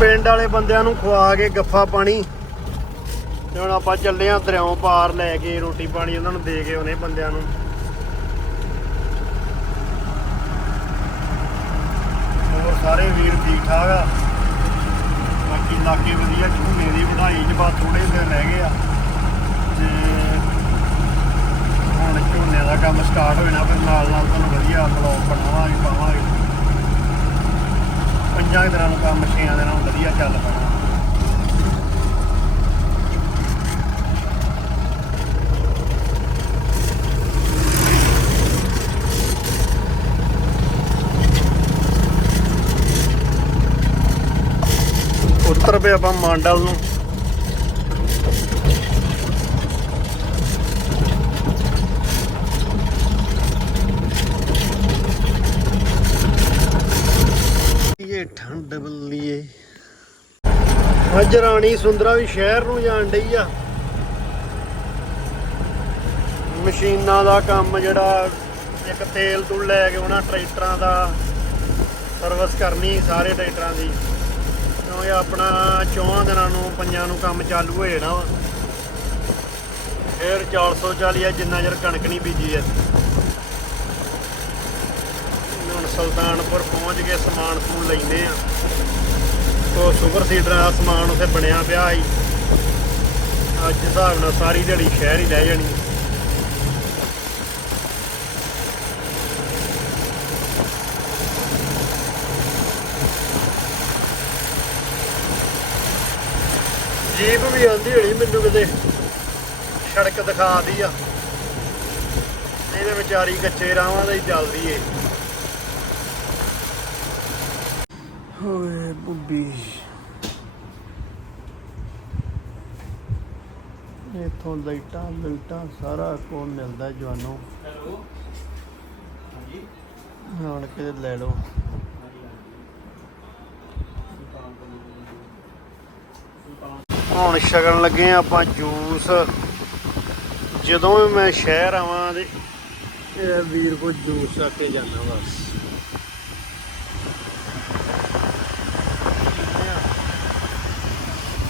ਪਿੰਡ ਵਾਲੇ ਬੰਦਿਆਂ ਨੂੰ ਖਵਾ ਕੇ ਗੱਫਾ ਪਾਣੀ। ਤੇ ਹੁਣ ਆਪਾਂ ਚੱਲੇ ਆਂ ਦਰਿਆਓਂ ਪਾਰ ਲੈ ਕੇ, ਰੋਟੀ ਪਾਣੀ ਉਹਨਾਂ ਨੂੰ ਦੇ ਕੇ ਉਹਨੇ ਬੰਦਿਆਂ ਨੂੰ। ਹੋਰ ਸਾਰੇ ਵੀਰ ਠੀਕ ਠਾਕ ਆ। ਬਾਕੀ ਇਲਾਕੇ ਵਧੀਆ, ਝੂਨੇ ਦੀ ਵਧਾਈ ਚ ਬਾਅਦ ਥੋੜੇ ਦਿਨ ਰਹਿ ਗਏ ਆ। ਤੇ ਹੁਣ ਝੋਨੇ ਦਾ ਕੰਮ ਸਟਾਰਟ ਹੋਣਾ ਫਿਰ ਨਾਲ ਨਾਲ ਤੁਹਾਨੂੰ ਵਧੀਆ ਬਲੌਗ ਬਣਾਵਾਂਗੇ, ਪਾਵਾਂਗੇ। ਪੰਜਾਂ ਦਿਨਾਂ ਨੂੰ ਕੰਮ, ਛੇਆਂ ਦਿਨਾਂ ਨੂੰ ਵਧੀਆ ਚੱਲ ਪੈਣਾ। ਉੱਤਰ ਪਏ ਆਪਾਂ ਮੰਡਲ ਨੂੰ। ਅੱਜ ਰਾਣੀ ਸੁੰਦਰਾ ਵੀ ਸ਼ਹਿਰ ਨੂੰ ਜਾਣ ਡਈ ਆ। ਮਸ਼ੀਨਾਂ ਦਾ ਕੰਮ ਜਿਹੜਾ ਇੱਕ ਤੇਲ ਤੂਲ ਲੈ ਕੇ ਉਹਨਾਂ ਟਰੈਕਟਰਾਂ ਦਾ ਸਰਵਿਸ ਕਰਨੀ ਸਾਰੇ ਟਰੈਕਟਰਾਂ ਦੀ। ਕਿਉਂਕਿ ਆਪਣਾ ਚੌਹਾਂ ਦਿਨਾਂ ਨੂੰ ਪੰਜਾਂ ਨੂੰ ਕੰਮ ਚਾਲੂ ਹੋ ਜਾਣਾ ਵਾ। ਫਿਰ 440 ਆ, ਜਿੰਨਾ ਚਿਰ ਕਣਕ ਨਹੀਂ ਬੀਜੀ ਐ ਹੁਣ ਸੁਲਤਾਨਪੁਰ ਪਹੁੰਚ ਕੇ ਸਮਾਨ ਸਮੂਨ ਲੈਂਦੇ ਆ। ਉਹ ਸੁਪਰ ਸੀਡਰ ਦਾ ਸਮਾਨ ਉੱਥੇ ਬਣਿਆ ਪਿਆ ਸੀ। ਅੱਜ ਹਿਸਾਬ ਨਾਲ ਸਾਰੀ ਦਿਹਾੜੀ ਸ਼ਹਿਰ ਹੀ ਰਹਿ ਜਾਣੀ। ਜੀਪ ਵੀ ਆਂਦੀ ਹੋਣੀ ਮੈਨੂੰ ਕਿਤੇ। ਸੜਕ ਦਿਖਾ ਦੀ ਆ। ਇਹਦੇ ਵਿਚਾਰੀ ਕੱਚੇ ਰਾਵਾਂ ਦਾ ਹੀ ਚੱਲਦੀ ਏ। ਹੋਏ ਬੁੱਬੀ ਇਥੋਂ ਲਾਈਟਾਂ ਲੁਈਟਾਂ ਸਾਰਾ ਕੁਝ ਮਿਲਦਾ ਜਵਾਨੋ। ਹੈਲੋ। ਹਾਂਜੀ। ਹੁਣ ਕਿਤੇ ਲੈ ਲਓ। ਹੁਣ ਛਕਣ ਲੱਗੇ ਆ ਆਪਾਂ ਜੂਸ। ਜਦੋਂ ਵੀ ਮੈਂ ਸ਼ਹਿਰ ਆਵਾਂ ਤੇ ਇਹ ਵੀਰ ਕੋ ਜੂਸ ਆ ਕੇ ਜਾਣਾ ਬਸ।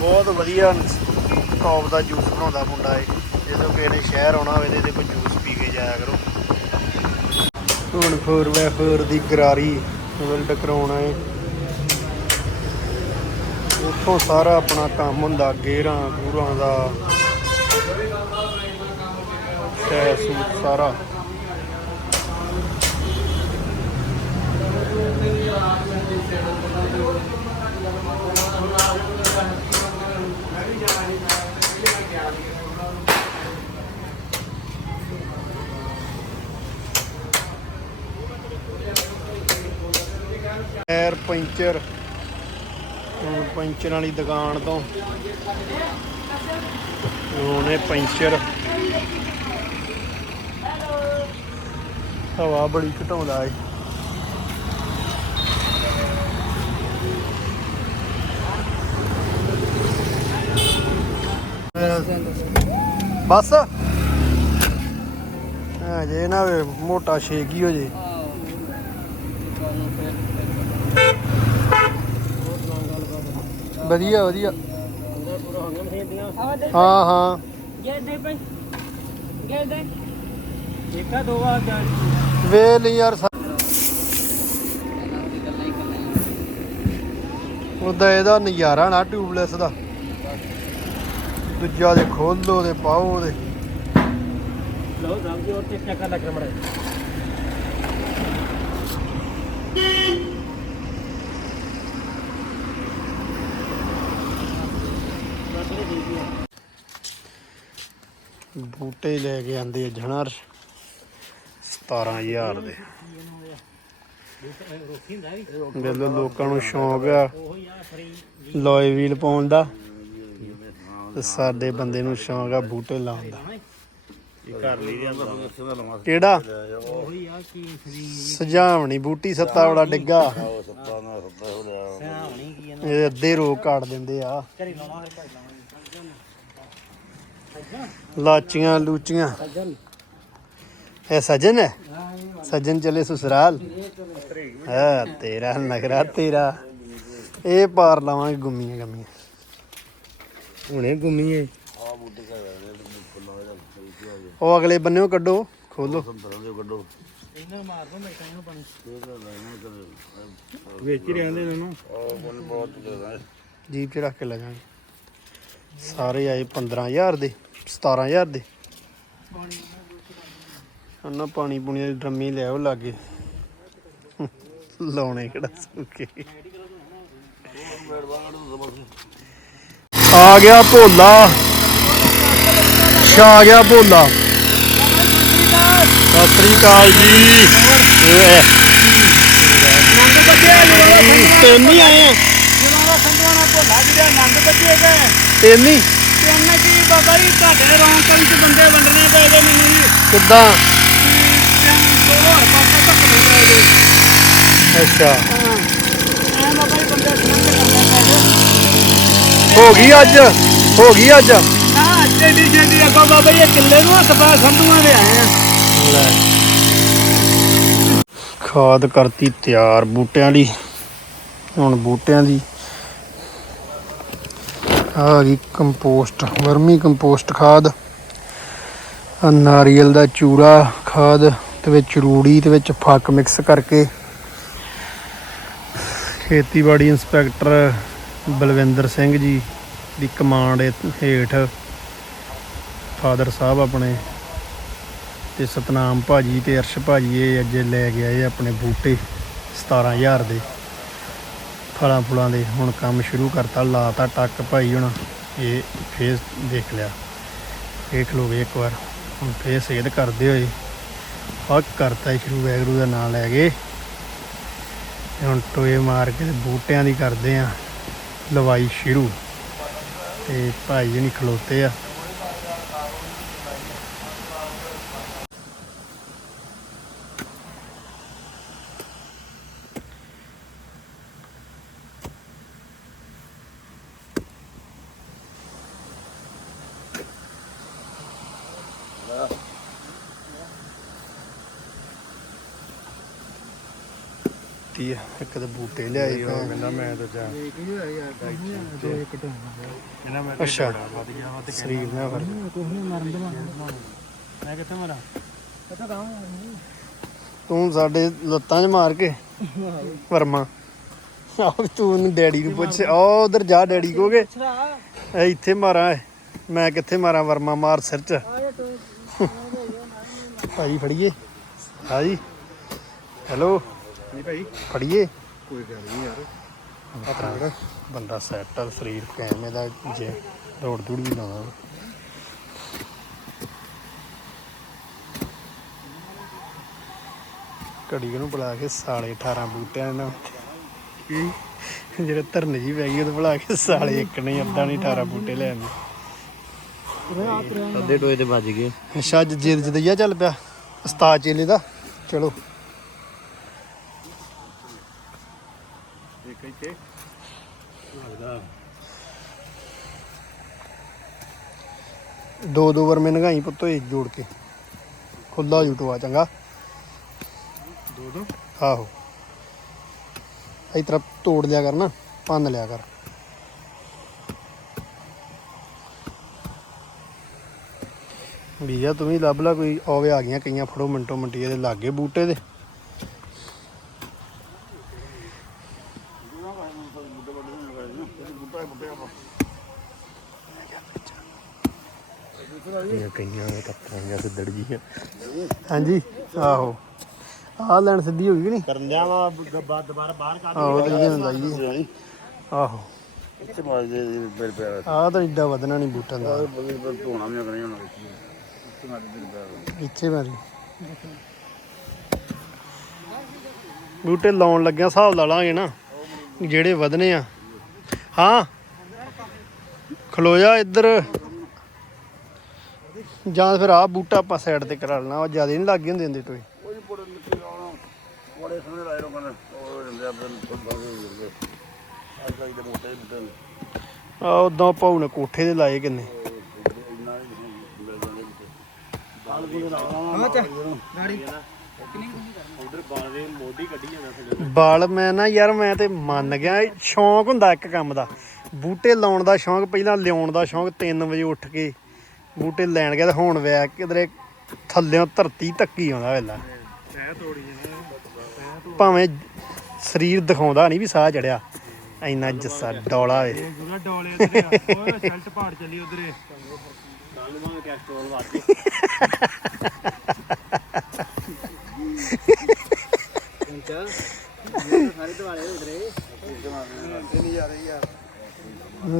ਬਹੁਤ ਵਧੀਆ ਟੌਪ ਦਾ ਜੂਸ ਬਣਾਉਂਦਾ ਮੁੰਡਾ ਏ ਜਦੋਂ ਕਿਸੇ ਨੇ ਸ਼ਹਿਰ ਆਉਣਾ ਹੋਵੇ ਤੇ ਇਹਦੇ ਕੋਲ ਜੂਸ ਪੀ ਕੇ ਜਾਇਆ ਕਰੋ। ਹੁਣ 4x4 ਦੀ ਗਰਾਰੀ ਵੈਲਡ ਕਰਾਉਣਾ ਏ ਉੱਥੋਂ ਸਾਰਾ ਆਪਣਾ ਕੰਮ ਹੁੰਦਾ, ਗੇਰਾਂ, ਗੂਰਾਂ ਦਾ। ਟੈ ਸੂਟ ਸਾਰਾ। ਟਾਇਰ ਪੰਚਰ ਹੁਣ ਪੈਂਚਰ ਵਾਲੀ ਦੁਕਾਨ ਤੋਂ। ਉਹਨੇ ਪੈਂਚਰ। ਹਵਾ ਬੜੀ ਘਟਾਉਂਦਾ ਏ। ਬਸ। ਹਾਂ ਜੇ ਨਾ ਵੇ ਮੋਟਾ ਛੇਕ ਹੀ ਹੋ ਜੇ। ਵਧੀਆ ਵਧੀਆ। ਹਾਂ ਹਾਂ। ਇੱਕਾ ਦੋ ਆ ਵੇ ਲਈ ਯਾਰ ਉਹਦਾ ਇਹਦਾ ਨਜ਼ਾਰਾ ਨਾ ਟਿਊਬਲੈਸ ਦਾ। ਦੂਜਾ ਦੇ ਖੋਲੋ ਦੇ ਪਾਓ ਦੇ ਲਓ ਰਾਮ ਜੀ ਹੋਰ ਤੇ ਚੱਕਰ ਲੱਗ ਰਿਹਾ ਬੂਟੇ ਲੈ ਕੇ ਆਂਦੇ ਜਣਰ 17000 ਦੇ। ਜਦੋਂ ਲੋਕਾਂ ਨੂੰ ਸ਼ੌਂਕ ਆ ਉਹੀ ਲੋਏ ਵੀਲ ਪਾਉਣ ਦਾ। ਤੇ ਸਾਡੇ ਬੰਦੇ ਨੂੰ ਸ਼ੌਂਕ ਆ ਬੂਟੇ ਲਾਉਣ ਦਾ। ਕਿਹੜਾ? ਉਹੀ ਸਜਾਵਣੀ ਬੂਟੀ, ਸੱਤਾ ਬੜਾ ਡਿੱਗਾ। ਇਹ ਅੱਧੇ ਰੋਕ ਕਾਟ ਦਿੰਦੇ ਆ। ਲਾਚੀਆਂ, ਲੂਚੀਆਂ। ਇਹ ਸਜਨ ਹੈ? ਸਜਨ ਚਲੇ ਸੁਸਰਾਲ? ਹਾਂ, ਤੇਰਾ ਨਗਰਾ ਤੇਰਾ। ਇਹ ਪਾਰ ਲਾਵਾਂਗੇ ਗੁੰਮੀਆਂ ਗੰਮੀਆਂ ਹੁਣੇ ਗੁੰਮੀਏ ਆ ਬੂਟੇ ਕਾ ਰਹੇ ਨੇ ਫੁੱਲਾਂ ਦਾ ਸਹੀ ਆ ਗਿਆ ਉਹ ਅਗਲੇ ਬੰਨੇੋਂ ਕੱਢੋ ਖੋਲੋ। ਸੰਤਰਾਂ ਦੇ ਕੱਢੋ। ਇਹਨਾਂ ਮਾਰ ਦੋ ਮੇਰੇ ਕਾਇਓ ਪਾਣੀ ਵਿੱਚ ਹੀ ਰਹਿੰਦੇ ਇਹਨਾਂ ਨੂੰ। ਆ ਕੋਲ ਬਹੁਤ ਜ਼ਿਆਦਾ ਜੀਪ 'ਚ ਰੱਖ ਕੇ ਲੈ ਜਾਾਂਗੇ ਸਾਰੇ ਆਏ 15000 ਦੇ 17000 ਦੇ। ਉਹਨਾਂ ਪਾਣੀ ਪੁਣੀ ਦੇ ਡਰਮੀ ਲਿਆਓ ਲਾਗੇ। ਲਾਉਣੇ ਕਿਹੜਾ ਸੁੱਕੇ ਆ ਗਿਆ ਭੋਲਾ। ਛਾ ਗਿਆ ਭੋਲਾ। ਸਤਿ ਸ੍ਰੀ ਅਕਾਲ ਜੀ। ਨੰਦ ਬੱਜਿਆ ਜਦੋਂ ਤਿੰਨ ਹੀ ਆਏ ਆ? ਜਦੋਂ ਦਾ ਸੰਧਵਾ ਨਾਲ ਭੋਲਾ ਜਿਹੜਾ ਨੰਦ ਬੱਜੇ ਗਏ ਤਿੰਨ ਹੀ? ਤਿੰਨ ਕੀ ਬਾਬਾ ਜੀ ਤੁਹਾਡੇ ਰੌਣਕਾਂ ਚ ਬੰਦੇ ਵੰਡਣੇ ਪਏ ਗਏ ਮੈਨੂੰ ਜੀ ਕਿੱਦਾਂ? ਤਿੰਨ ਦੋ ਹੋਰ ਪਾਸੇ ਤੱਕ ਨਹੀਂ ਪਏ ਗਏ ਅੱਛਾ ਹਾਂ ਐ ਬਾਬਾ ਜੀ ਬੰਦੇ ਸੰਗ ਕਰਨੇ ਪਏ ਗਏ ਹੋ ਗਈ ਅੱਜ? ਹੋ ਗਈ ਅੱਜ? ਨਾ ਛੇਡੀ ਛੇਡੀ ਅੱਗੋਂ ਬਾਬਾ ਇਹ ਕਿੱਲੇ ਨੂੰ ਸਪਾ ਸੰਧੂਆਂ ਦੇ ਆਏ ਆ। ਖਾਦ ਕਰਤੀ ਤਿਆਰ ਬੂਟਿਆਂ ਦੀ। ਹੁਣ ਬੂਟਿਆਂ ਦੀ। ਆ ਗਈ ਕੰਪੋਸਟ ਵਰਮੀ ਕੰਪੋਸਟ ਖਾਦ। ਆ ਨਾਰੀਅਲ ਦਾ ਚੂਰਾ ਖਾਦ ਤੇ ਵਿੱਚ ਰੂੜੀ ਤੇ ਵਿੱਚ ਫੱਕ ਮਿਕਸ ਕਰਕੇ। ਖੇਤੀਬਾੜੀ ਇੰਸਪੈਕਟਰ ਬਲਵਿੰਦਰ ਸਿੰਘ ਜੀ ਦੀ ਕਮਾਂਡ ਹੇਠ ਫਾਦਰ ਸਾਹਿਬ ਆਪਣੇ ਤੇ ਸਤਨਾਮ ਭਾਜੀ ਤੇ ਅਰਸ਼ ਭਾਜੀ, ਇਹ ਅੱਜ ਲੈ ਕੇ ਆਏ ਆਪਣੇ ਬੂਟੇ 17000 ਦੇ। ਫਲਾਂ ਫੁਲਾਂ ਦੇ ਹੁਣ ਕੰਮ ਸ਼ੁਰੂ ਕਰਤਾ, ਲਾਤਾ ਟੱਕ ਭਾਈ ਹੁਣ ਇਹ ਫੇਸ ਦੇਖ ਲਿਆ। ਦੇਖ ਲਓ ਇੱਕ ਵਾਰ, ਹੁਣ ਫੇਸ ਸੇਧ ਕਰਦੇ ਹੋਏ ਹੱਕ ਕਰਤਾ ਸ਼ੁਰੂ ਵੈਗਰੂ ਦਾ ਨਾਮ ਲੈ ਕੇ। ਤੇ ਹੁਣ ਟੋਏ ਮਾਰ ਕੇ ਬੂਟਿਆਂ ਦੀ ਕਰਦੇ ਆ। ਲਵਾਈ ਸ਼ੁਰੂ ਤੇ ਭਾਈ ਜੀ ਨਹੀਂ ਖਲੋਤੇ ਆ ਤੀ ਇੱਕ ਤੇ ਬੂਟੇ ਲਿਆਏ ਭੈਣ। ਕਹਿੰਦਾ ਮੈਂ ਤਾਂ ਜਾ ਇਹਨਾਂ ਮੈਂ ਅੱਛਾ। ਵਧ ਗਿਆ ਵਾ ਤੇ ਸਰੀਰ ਨਾਲ ਫ਼ਰਕ ਮੈਂ ਕਿੱਥੇ ਮਰਾਂ? ਤੂੰ ਸਾਡੇ ਲੱਤਾਂ 'ਚ ਮਾਰ ਕੇ ਵਰਮਾ। ਆਹ ਤੂੰ ਉਹਨੂੰ ਡੈਡੀ ਨੂੰ ਪੁੱਛ ਆ ਉਧਰ ਜਾ ਡੈਡੀ ਕੋਗੇ ਇਹ ਇੱਥੇ ਮਾਰਾਂ ਇਹ। ਮੈਂ ਕਿੱਥੇ ਮਾਰਾਂ ਵਰਮਾ ਮਾਰ ਸਿਰ 'ਚ। ਆ ਜਾ ਤੂੰ। ਭਾਈ ਫੜੀਏ। ਹਾਂ ਜੀ ਹੈਲੋ। ਨਹੀਂ ਭਾਈ। ਫੜੀਏ। ਕੋਈ ਗੱਲ ਨਹੀਂ ਯਾਰ। ਆਪਣਾ ਬੰਦਾ ਸੈੱਟ ਆ ਸਰੀਰ ਕਾਇਮ ਇਹਦਾ ਜੇ ਦੌੜ ਦੂੜ ਵੀ ਲਾਉਂਦਾ ਕੜੀ ਨੂੰ ਬੁਲਾ ਕੇ ਸਾਲੇ 18 ਬੂਟਿਆਂ ਨਾਲ ਕੀ? ਜਿਹੜੇ ਧਰਨੇ ਜੀ ਪੈ ਗਈ ਉਹ ਬੁਲਾ ਕੇ ਸਾਲੇ ਇੱਕ ਨਹੀਂ ਅੱਧਾ ਨਹੀਂ 18 ਬੂਟੇ ਲੈ ਆਂਦੇ ਅੱਧੇ ਟੋਏ ਤੇ ਵੱਜ ਗਏ। ਅੱਛਾ ਅੱਜ ਜੇਦ ਜਦਈਆ ਚੱਲ ਪਿਆ। ਉਸਤਾਦ ਚੇਲੇ ਦਾ। ਚਲੋ। ਇੱਕ ਇੱਥੇ। ਦੋ ਦੋ ਵਾਰ ਮੈਂ ਨਗਾਈ ਪੁੱਤੋ ਇਹ ਜੋੜ ਕੇ। ਖੁੱਲਾ ਯੂਟੂਬ ਚੰਗਾ। ਦੋ ਦੋ ਆਹੋ ਇਸ ਤਰ੍ਹਾਂ ਤੋੜ ਲਿਆ ਕਰ ਨਾ ਭੰਨ ਲਿਆ ਕਰ। ਵੀਜ਼ਾ ਤੂੰ ਵੀ ਲੱਭ ਲਾ ਕੋਈ ਆਵੇ ਆ ਗਈਆਂ ਕਈਆਂ ਫੜੋ ਮਿੰਟੋ ਮਿੰਟੀ ਇਹਦੇ ਲਾਗੇ ਬੂਟੇ ਦੇ। ਇਹ ਕਈਆਂ ਦੇ ਟੱਪਾਂ ਜਾਂ ਸਿੱਧੜ ਗਈਆਂ ਹਾਂਜੀ ਆਹੋ। ਆਹ ਲੈਣ ਸਿੱਧੀ ਹੋ ਗਈ ਕਿ ਨਹੀਂ? ਕਰਨ ਦਿਆ ਵਾ ਦੁਬਾਰਾ ਬਾਹਰ ਕੱਢ ਆਹੋ ਤੇ ਇਹ ਹੁੰਦਾ ਜੀ। ਆਹੋ। ਇੱਥੇ ਮਾਰ ਦੇ ਮੇਰੇ ਪਿਆਰ। ਆਹ ਤਾਂ ਏਡਾ ਵਧਣਾ ਨਹੀਂ ਬੂਟਾਂ ਦਾ। ਪਰ ਧੋਣਾ ਵੀ ਕਰਨੀ ਹੁਣ। ਇੱਥੇ ਮਾਰ ਦੇ ਪਿਆਰ। ਇੱਥੇ ਮਾਰੀ ਬੂਟੇ ਲਾਉਣ ਲੱਗਿਆ ਹਿਸਾਬ ਲਾ ਲਾਂਗੇ ਨਾ ਜਿਹੜੇ ਵਧਨੇ ਆ। ਹਾਂ। ਖਲੋ ਜਾ ਇੱਧਰ। ਜਾਂ ਫਿਰ ਆਹ ਬੂਟਾ ਆਪਾਂ ਸਾਈਡ ਤੇ ਕਰਾ ਲੈਣਾ ਉਹ ਜ਼ਿਆਦਾ ਨਹੀਂ ਲੱਗੇ ਹੁੰਦੇ ਹੁੰਦੇ ਟੋਏ। ਕੋਈ ਬੜੇ ਸੋਹਣੇ ਲਾਏ ਲੋਕਾਂ ਨੇ। ਉਹ ਜਾਂਦੇ ਆਪਣੇ ਜਾਂਦੇ ਦੇ ਮੋਟੇ ਆ ਉਦਾਂ ਪਾਉ ਨੇ ਕੋਠੇ ਦੇ ਲਾਏ ਕਿੰਨੇ। ਜਾਂਦੇ ਹਾਂ ਚਾ ਗਾੜੀ। ਕਿੰਨੀ ਉਧਰ ਬਾਲੇ ਮੋਢੀ ਕੱਢੀ ਜਾਂਦਾ ਥੱਲੇ ਬਾਲ ਮੈਂ ਨਾ ਯਾਰ ਮੈਂ ਤੇ ਮੰਨ ਗਿਆ ਸ਼ੌਂਕ ਹੁੰਦਾ ਇੱਕ ਕੰਮ ਦਾ। ਬੂਟੇ ਲਾਉਣ ਦਾ ਸ਼ੌਂਕ ਪਹਿਲਾਂ ਲਿਆਉਣ ਦਾ ਸ਼ੌਂਕ 3 ਵਜੇ ਉੱਠ ਕੇ ਬੂਟੇ ਲੈਣ ਗਿਆ ਤੇ ਹੁਣ ਵੇ ਕਿਧਰੇ ਥੱਲਿਓਂ ਧਰਤੀ ਧੱਕੀ ਆਉਂਦਾ ਵੇਲਾ ਐ ਤੋੜੀ ਜਾਣਾ ਭਾਵੇਂ ਸਰੀਰ ਦਿਖਾਉਂਦਾ ਨਹੀਂ ਵੀ ਸਾਹ ਚੜਿਆ ਇੰਨਾ ਜੱਸਾ ਡੋਲਾ ਵੇ ਗੁਨਾ ਡੋਲੇ ਉਧਰ ਆ। ਓਏ ਸ਼ੈਲਟ ਪਹਾੜ ਚੱਲੀ ਉਧਰ। ਕੱਲ ਨੂੰ ਕੈਸਟਰੋਲ ਵਾਜੇ ਚੱਲ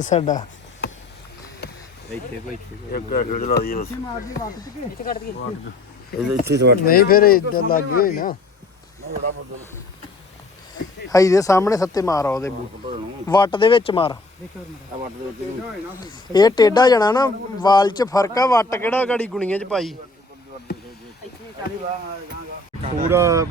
ਸਾਡਾ। ਇੱਕ ਦਈਏ ਬਸ। ਇੱਥੇ ਤੋਂ ਨਹੀਂ ਫਿਰ ਇਦਾਂ ਲੱਗ ਹੋਈ ਨਾ। ਹਾਈ ਦੇ ਸਾਹਮਣੇ ਸੱਤੇ ਮਾਰ ਆ ਉਹਦੇ ਬੂਟ ਵੱਟ ਦੇ ਵਿੱਚ ਮਾਰ। ਇਹ ਟੇਡਾ ਜਾਣਾ ਨਾ ਵਾਲ 'ਚ ਫ਼ਰਕ ਆ ਵੱਟ ਕਿਹੜਾ ਗਾੜੀ ਗੁਣੀਆਂ 'ਚ ਪਾਈ। ਪੂਰਾ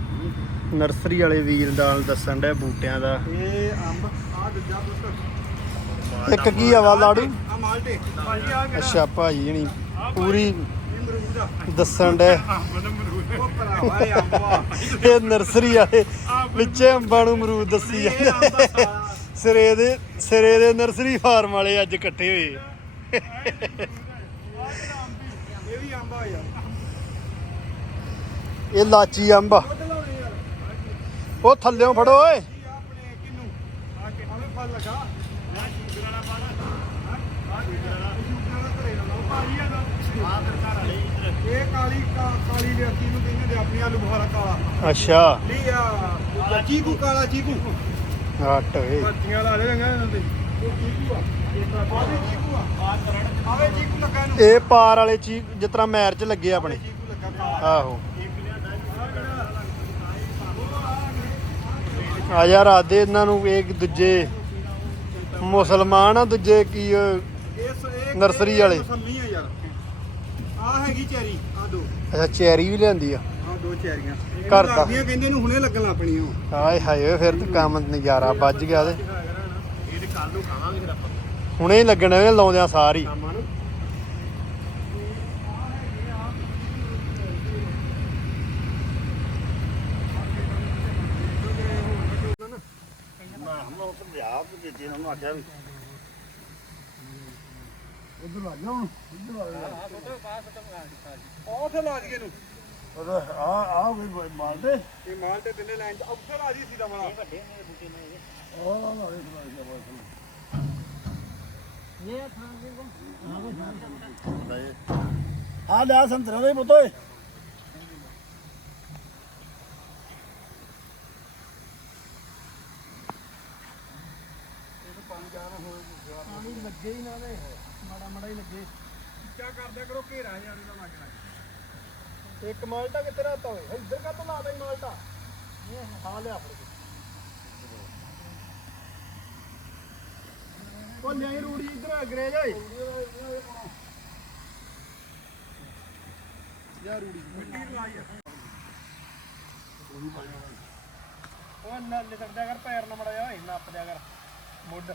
ਨਰਸਰੀ ਵਾਲੇ ਵੀਰ ਨਾਲ ਦੱਸਣ ਡਿਆ ਬੂਟਿਆਂ ਦਾ। ਇਹ ਅੰਬ ਆ ਦੂਜਾ ਪੁੱਤ ਇੱਕ ਕੀ ਹਵਾ ਲਾੜੂ ਆ ਮਾਲਟੇ ਭਾਜੀ ਆ ਅੱਛਾ ਭਾਈ ਜਣੀ ਪੂਰੀ ਦੱਸਣ ਡੇ ਮਨ ਅਮਰੂਦ ਉਹ ਭਰਾਵਾ ਇਹ ਨਰਸਰੀ ਵਾਲੇ ਵਿੱਚੇ ਅੰਬਾਂ ਨੂੰ ਅਮਰੂਦ ਦੱਸੀ ਜਾਂਦੇ ਸਾਰਾ। ਸਿਰੇ ਦੇ ਸਿਰੇ ਦੇ ਨਰਸਰੀ ਫਾਰਮ ਵਾਲੇ ਅੱਜ ਇਕੱਠੇ ਹੋਏ। ਇਹ ਵੀ ਅੰਬ ਆ ਯਾਰ। ਇਹ ਲਾਚੀ ਅੰਬ ਆ। ਉਹ ਥੱਲਿਓਂ ਫੜੋ ਓਏ। ਇਹ ਕਾਲੀ ਕਾਲੀ ਵਿਅਕਤੀ ਨੂੰ ਕਹਿੰਦੇ ਨੇ ਆਪਣੀ ਆਲੂ ਬੁਖਾਰਾ ਕਾਲਾ ਅੱਛਾ। ਲਈ ਆ ਚੀਕੂ ਕਾਲਾ ਚੀਕੂ ਹਟ ਓਏ। ਪੱਤੀਆਂ ਲਾ ਲੈ ਰੰਗਾ ਇਹਨਾਂ ਤੇ ਉਹ ਚੀਕੂ ਆ ਆਵੇ ਚੀਕੂ ਆ ਆ ਕਰੜ ਆਵੇ ਚੀਕੂ ਲੱਗਾ ਇਹਨੂੰ ਇਹ ਪਾਰ ਵਾਲੇ ਚੀ ਜਿਸ ਤਰ੍ਹਾਂ ਮੈਰ 'ਚ ਲੱਗੇ ਆਪਣੇ। ਚੀਕੂ ਲੱਗਾ ਕਾਲਾ ਆਹੋ। ਆ ਯਾਰ ਆਦੇ ਇਹਨਾਂ ਨੂੰ ਇੱਕ ਦੂਜੇ ਮੁਸਲਮਾਨ ਆ ਦੂਜੇ ਕੀ ਨਰਸਰੀ ਵਾਲੇ। ਆ ਯਾਰ। ਆ ਹੈਗੀ ਚੈਰੀ ਆ ਦੋ। ਅੱਛਾ ਚੈਰੀ ਵੀ ਲਿਆਂਦੀ ਆ। ਆ ਦੋ ਚੈਰੀਆਂ। ਘਰ ਦਾ। ਕਹਿੰਦੇ ਨੂੰ ਹੁਣੇ ਲੱਗਣ ਆਪਣੀ ਉਹ ਹਾਏ ਹਾਏ ਫਿਰ ਤਾਂ ਕੰਮ ਨਜ਼ਾਰਾ ਵੱਜ ਗਿਆ ਤੇ। ਇਹ ਤੇ ਕੱਲ ਨੂੰ ਖਾਵਾਂਗੇ ਫਿਰ ਆਪਾਂ। ਹੁਣੇ ਹੀ ਲੱਗਣੇ ਨੇ ਲਾਉਂਦਿਆਂ ਸਾਰੀ ਸ਼ਾਮਾਂ ਨੂੰ ਮੈਂ ਹਮ ਲੋਕ ਦਿੱਤੇ ਇਹਨਾਂ ਨੂੰ ਆਖਿਆ ਵੀ। ਉਧਰ ਆ ਜਾ ਹੁਣ ਇੱਧਰ ਆ ਜਾ। ਉਹ ਉੱਥੇ ਲਾ ਜੀਏ ਨੂੰ ਆ ਆ ਵੀ ਮਾਰ ਦੇ ਇਹ ਮਾਲ ਤੇ ਤਿੰਨੇ ਲਾਈਨ ਚ ਉੱਧਰ ਆ ਜੀ ਸੀਦਾ ਵਾਲਾ। ਵੱਡੇ ਆ ਲਾ ਇਹ ਥਾਂ ਦੇ ਆ ਲਿਆ ਸੰਤਰਾ ਦੇ ਪੁੱਤ ਓਏ ਪਾਣੀ ਲੱਗੇ ਹੀ ਨਾ ਦੇ ਮਾੜਾ ਮਾੜਾ ਹੀ ਲੱਗੇ। ਕਿਆ ਕਰਦੇ ਕਰੋ ਘੇਰਾ ਯਾਰ ਇਹਦਾ ਲੱਗਣਾ। ਇੱਕ ਮਾਲਟਾ ਕਿੱਥੇ ਰਹਤਾ ਹੋਏ ਇੱਧਰ ਕਾ ਤੋਂ ਲਾਦਾ ਹੀ ਮਾਲਟਾ ਹਾਂ। ਲਿਆ ਫੜ ਕੇ। ਉਹ ਲਿਆਈ ਰੂੜੀ ਇੱਧਰ ਅੰਗਰੇਜ਼ ਓਏ। ਯਾ ਰੂੜੀ ਮਿੱਟੀ ਆਈ ਆ। ਉਹ ਨਾ ਲਿਸੜ ਦਿਆ ਕਰ ਪੈਰ ਨਾ ਮੜਾ ਜਾ ਓਏ ਨੱਪ ਦਿਆ ਕਰ। ਮੁੱਢ।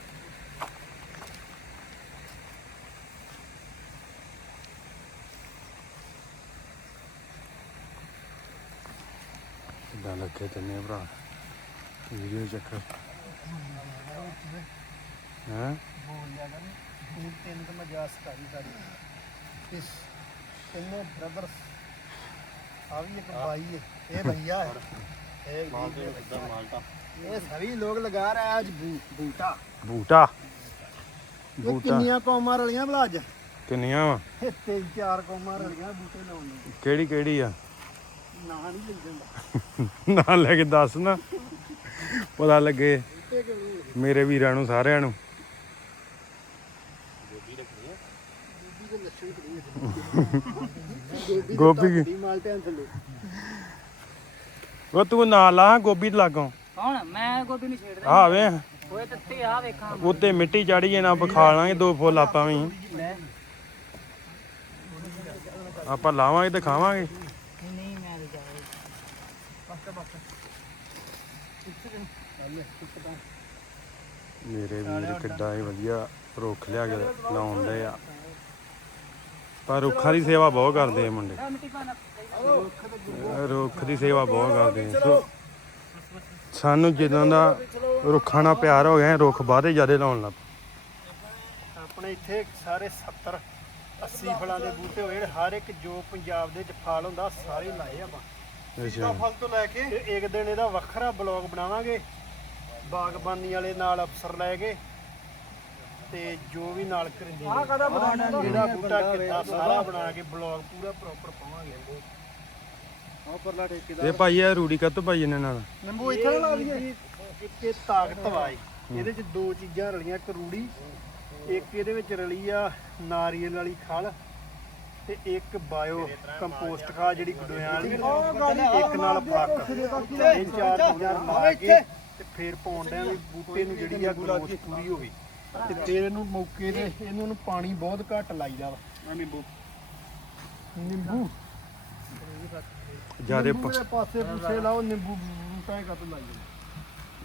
ਪਤਾ ਲੱਗੇ ਤੰਨੇ ਭਰਾ। ਵੀਡੀਓ ਚੱਕਰ ਹਾਂ? ਬੋਲ ਲਿਆ ਕਰ ਤੂੰ ਤਿੰਨ ਇਸ ਤਿੰਨੋਂ ਬ੍ਰਦਰਸ ਆ ਵੀ ਇੱਕ ਭਾਈ ਹੈ। ਇਹ ਭਈਆ ਹੈ। ਇਹ ਵੀ ਇੱਕਦਮ ਮਾਲਟਾ? ਇਹ ਸਭੀ ਲੋਕ ਲਗਾ ਰਹੇ ਅੱਜ ਬੂਟਾ। ਬੂਟਾ? ਬੂਟਾ। ਕਿੰਨੀਆਂ ਕੌਮਾਂ ਰਲੀਆਂ ਭਲਾ ਤਿੰਨ ਚਾਰ ਕੌਮਾਂ ਕਿਹੜੀ ਕਿਹੜੀ ਆ? ਨਾਂ ਨਹੀਂ ਲੈ ਕੇ ਦੱਸ ਨਾ। ਪਤਾ ਲੱਗੇ ਮੇਰੇ ਵੀਰਾਂ ਨੂੰ ਸਾਰਿਆਂ ਨੂੰ। ਗੋਭੀ ਉਹ ਤੂੰ ਨਾਂ ਲਾ ਗੋਭੀ ਦੇ ਲਾਗੋਂ। ਕੌਣ? ਮੈਂ ਗੋਭੀ ਨਹੀਂ ਛੇੜਦਾ। ਆ ਵੇ। ਓਏ ਤੱਤੇ ਆ ਵੇਖਾਂ। ਉੱਤੇ ਮਿੱਟੀ ਚੜੀ ਜੇ ਨਾ ਬਖਾ ਲਾਂਗੇ ਦੋ ਫੁੱਲ ਆਪਾਂ ਵੀ। ਆਪਾਂ ਲਾਵਾਂਗੇ ਤੇ ਖਾਵਾਂਗੇ ਨਹੀਂ ਨਹੀਂ ਮੈਂ ਤੇ ਜਾਵੇ ਮੇਰੇ ਵੀਰ ਕਿੱਡਾ ਹੀ ਵਧੀਆ ਰੁੱਖ ਲਿਆ ਕੇ ਲਾਉਂਦੇ ਆ। ਪਰ ਰੁੱਖਾਂ ਦੀ ਸੇਵਾ ਬਹੁਤ ਕਰਦੇ ਆ ਮੁੰਡੇ। ਰੁੱਖ ਦੀ ਸੇਵਾ ਬਹੁਤ ਕਰਦੇ ਆ। ਸੋ ਸਾਨੂੰ ਜਦੋਂ ਦਾ ਰੁੱਖਾਂ ਨਾਲ ਪਿਆਰ ਹੋ ਗਿਆ ਰੁੱਖ ਬਾਦੇ ਜਿਆਦੇ ਲਾਉਣ ਲੱਗ ਪਏ। ਆਪਣੇ ਇੱਥੇ ਸਾਰੇ 70 80 ਫਲਾਂ ਦੇ ਬੂਟੇ ਹੋਏ ਹਰ ਇੱਕ ਜੋ ਪੰਜਾਬ ਦੇ ਵਿੱਚ ਫਲ ਹੁੰਦਾ ਸਾਰੇ ਲਾਏ ਆਪਾਂ। ਅੱਛਾ। ਫਲ ਤੋਂ ਲੈ ਕੇ ਇੱਕ ਦਿਨ ਇਹਦਾ ਵੱਖਰਾ ਬਲੌਗ ਬਣਾਵਾਂਗੇ। ਬਾਗਬਾਨੀ ਵਾਲੇ ਨਾਲ ਅਫਸਰ ਲੈ ਕੇ ਤੇ ਜੋ ਵੀ ਨਾਲ ਕਰਿੰਦੇ ਆ ਕਦਾ ਬਣਾਣਾ ਜਿਹੜਾ ਬੂਟਾ ਕਿੱਦਾਂ ਸਾਰਾ ਬਣਾ ਕੇ ਬਲੌਗ ਪੂਰਾ ਪ੍ਰੋਪਰ ਪਾਵਾਂਗੇ। ਉਹ ਪਰਲਾ ਠੇਕੇ ਇਹ ਭਾਈ ਇਹ ਰੂੜੀ ਕੱਤ ਭਾਈ ਇਹਨਾਂ ਨਾਲ। ਨਿੰਬੂ ਇੱਥੇ ਲਾ ਦਈਏ। ਇੱਕੇ ਤਾਕਤ ਵਾਈ ਇਹਦੇ ਚ ਦੋ ਚੀਜ਼ਾਂ ਰਲੀਆਂ ਇੱਕ ਰੂੜੀ ਇੱਕ ਇਹਦੇ ਵਿੱਚ ਰਲੀ ਆ ਨਾਰੀਅਲ ਵਾਲੀ ਖਲ ਤੇ ਇੱਕ ਬਾਇਓ ਕੰਪੋਸਟ ਖਾਦ ਜਿਹੜੀ ਗੁਡੋਆਂ ਵਾਲੀ ਇੱਕ ਨਾਲ ਫੱਕ ਇਹ ਚਾਰ ਚੀਜ਼ਾਂ ਰਲਾ ਕੇ ਤੇ ਫਿਰ ਪਾਉਂਦਿਆਂ ਵੀ ਬੂਟੇ ਨੂੰ ਜਿਹੜੀ ਆ ਗਲੋਸ ਪੂਰੀ ਹੋਵੇ। ਤੇ ਫਿਰ ਇਹਨੂੰ ਮੌਕੇ ਤੇ ਇਹਨੂੰ ਨੂੰ ਪਾਣੀ ਬਹੁਤ ਘੱਟ ਲਾਈਦਾ ਵਾ। ਨਿੰਬੂ। ਨਿੰਬੂ? ਜਿਆਦੇ ਪਾਸੇ ਪੂਸੇ ਲਾਓ ਨਿੰਬੂ ਹੀ ਕੱਟ ਲਾਈਏ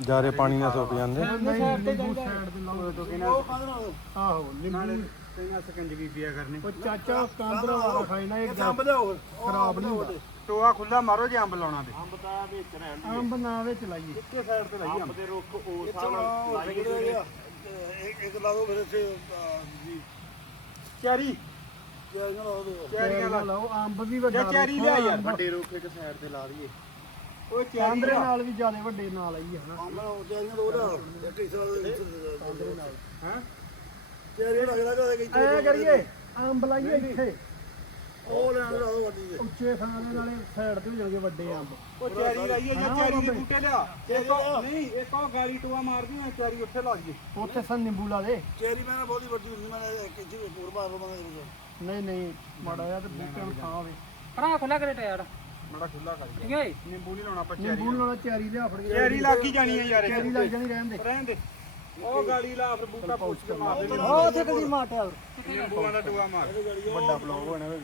ਜਿਆਦੇ ਪਾਣੀ ਨਾਲ ਸੁੱਕ ਜਾਂਦੇ। ਨਹੀਂ ਨਿੰਬੂ ਸਾਈਡ ਤੇ ਲਾਓ। ਤੋਂ ਕਿਨਾਂ ਆਹੋ ਨਿੰਬੂ ਤੈਨਾਂ ਸਕੰਜਵੀ ਪੀਆ ਕਰਨੀ? ਉਹ ਚਾਚਾ ਕਾਂਦਰਾ ਵਾਲਾ ਖਾਈ ਨਾ ਇਹ ਅੰਬ ਦਾ ਹੋਰ ਖਰਾਬ ਨਹੀਂ ਹੁੰਦਾ। ਟੋਆ ਖੁੱਲਾ ਮਾਰੋ ਜੇ ਅੰਬ ਲਾਉਣਾ ਤੇ। ਅੰਬ ਦਾ ਵਿੱਚ ਰਹਿਣ ਅੰਬ ਨਾ ਵਿੱਚ ਲਾਈਏ। ਇੱਕੇ ਸਾਈਡ ਤੇ ਲਾਈ ਅੰਬ। ਦੇ ਰੁੱਖ ਉਹ ਸਾਹ ਲਾਈਏ ਇੱਕ ਇੱਕ ਲਾ ਦੋ ਫਿਰ ਇੱਥੇ ਜੀ। ਚੈਰੀ। ਚੈਰੀਆਂ ਦੋ। ਲਾਓ ਅੰਬ ਵੀ ਵੱਡਾ ਚੈਰੀ ਲਿਆ ਯਾਰ। ਵੱਡੇ ਰੁੱਖ ਇੱਕ ਸਾਈਡ ਤੇ ਲਾ ਦਈਏ। ਉਹ ਕਾਂਦਰੇ ਨਾਲ ਵੀ ਜ਼ਿਆਦਾ ਵੱਡੇ ਨਾਲ ਆਈ ਹਨਾ ਅੰਬ ਨਾਲ ਚੈਰੀਆਂ ਦੋ ਲਿਆ ਇੱਕ ਇਸ ਤਰ੍ਹਾਂ ਹਾਂ? ਚੈਰੀਆਂ ਲੱਗਦਾ ਕਿ ਇੱਥੇ ਐ ਕਰੀਏ ਅੰਬ ਲਾਈਏ ਇੱਥੇ। ਉਹ ਲੈਣ ਲਾ ਦੋ ਵੱਡੀ ਦੇ ਉੱਚੇ ਥਾਂ ਦੇ ਨਾਲੇ ਸਾਈਡ ਤੇ ਹੋ ਜਾਣਗੇ ਵੱਡੇ ਅੰਬ। ਉਹ ਚੈਰੀ ਲਾਈਏ ਜਾਂ ਚੈਰੀ ਦੇ ਬੂਟੇ ਲਿਆ। ਇੱਕ ਉਹ- ਨਹੀਂ ਇੱਕ ਉਹ ਗਾੜੀ ਟੋਆ ਮਾਰ ਦੂੰ ਚੈਰੀ ਉੱਥੇ ਲਾ ਦਈਏ ਉੱਥੇ ਸਨ ਨਿੰਬੂ ਲਾ ਦੇ। ਚੈਰੀ ਮੈਂ ਬਹੁਤੀ ਵੱਡੀ ਹੁੰਦੀ ਮੈਂ ਇੱਕ ਇੱਥੇ ਹੋਰ ਮਾਰ ਲਵਾਂਗਾ ਨਹੀਂ ਨਹੀਂ ਮਾੜਾ ਜਿਹਾ ਤੇ ਬੂਟੇ ਨੂੰ ਥਾਂ ਹੋਵੇ। ਭਰਾ ਖੁੱਲਾ ਕਰੇ ਟਾਇਰ। ਬੜਾ ਖੁੱਲਾ ਕਰ ਠੀਕ ਹੈ ਨਿੰਬੂ ਨਹੀਂ ਲਾਉਣਾ ਆਪਾਂ ਨਿੰਬੂ ਨਾਲ। ਚੈਰੀ ਲਿਆ ਫੜ ਕੇ। ਚੈਰੀ ਲੱਗ ਹੀ ਜਾਣੀ ਹੈ ਯਾਰ ਚੈਰੀ ਲੱਗ ਜਾਣੀ ਰਹਿਣ ਦੇ। ਰਹਿਣ ਦੇ। ਉਹ ਗਾੜੀ ਲਾ ਫਿਰ ਬੂਟਾ ਪੁੱਛ ਕੇ ਮਾਰ ਦੇ ਉਹ ਉੱਥੇ ਕਦੀ ਮਾਟਿਆ ਨਿੰਬੂਆਂ ਦਾ ਟੋਆ ਮਾਰ। ਵੱਡਾ ਬਲੌਗ ਹੋਣਾ ਵੇ